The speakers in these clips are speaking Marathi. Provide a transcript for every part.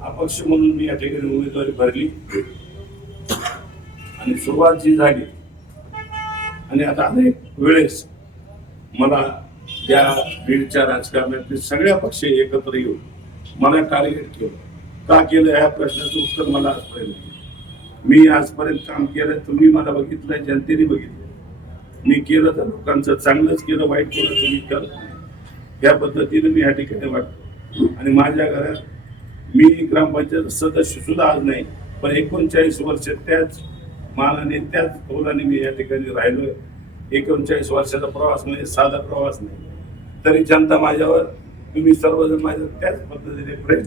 अपक्ष म्हणून मी या ठिकाणी उमेदवारी भरली. आणि सुरुवात जी झाली आणि आता अनेक वेळेस मला त्या बीडच्या राजकारणातले सगळ्या पक्ष एकत्र येऊन मला टार्गेट केलं. का केलं या प्रश्नाचं उत्तर मला आजपर्यंत मी आजपर्यंत काम केलं तुम्ही मला बघितलं जनतेने बघितलं. मी केलं तर लोकांचं चांगलंच केलं वाईट केलं तुम्ही करत नाही. या पद्धतीने मी या ठिकाणी वाटतो आणि माझ्या घरात मी ग्रामपंचायत सदस्य सुद्धा आज नाही पण एकोणचाळीस वर्ष त्याच मानाने त्याच तोलाने मी या ठिकाणी राहिलो एकोणचाळीस वर्षाचा प्रवास म्हणजे साधा प्रवास नाही. तरी जनता माझ्यावर तुम्ही सर्वजण माझ्या त्याच पद्धतीने प्रेम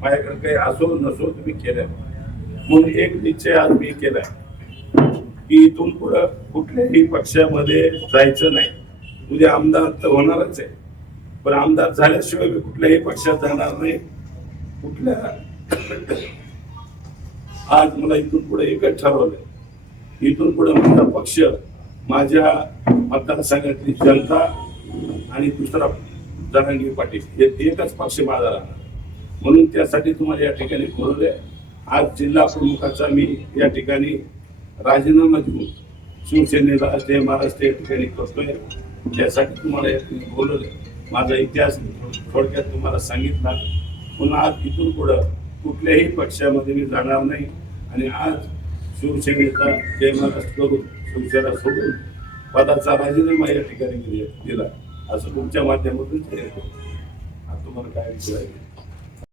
माझ्याकडे काही असो नसो तुम्ही केल्या. म्हणून एक निश्चय आज मी केला की इथून पुढं कुठल्याही पक्षामध्ये जायचं नाही. उद्या आमदार तर होणारच आहे. पण आमदार झाल्याशिवाय मी कुठल्याही पक्षात जाणार नाही. कुठल्या आज मला इथून पुढे एकच ठरवलंय. इथून पुढे माझा पक्ष माझ्या मतदारसंघातली जनता आणि दुसरा जनांगी पाटील हे एकच पक्ष माझा राहणार. म्हणून त्यासाठी तुम्हाला या ठिकाणी बोलवलंय. आज जिल्हा प्रमुखाचा मी या ठिकाणी राजीनामा देऊन शिवसेनेला असते महाराष्ट्र या ठिकाणी करतोय. त्यासाठी तुम्हाला या ठिकाणी बोलवलंय. माझा इतिहास थोडक्यात तुम्हाला सांगितला. पुन्हा आज इथून पुढं कुठल्याही पक्षामध्ये मी जाणार नाही. आणि आज शिवसेनेचा जय महाराष्ट्र करून शिवसेना सोडून पदाचा राजीनामा या ठिकाणी दिला. असं तुमच्या माध्यमातून तुम्हाला काय विचारायचं?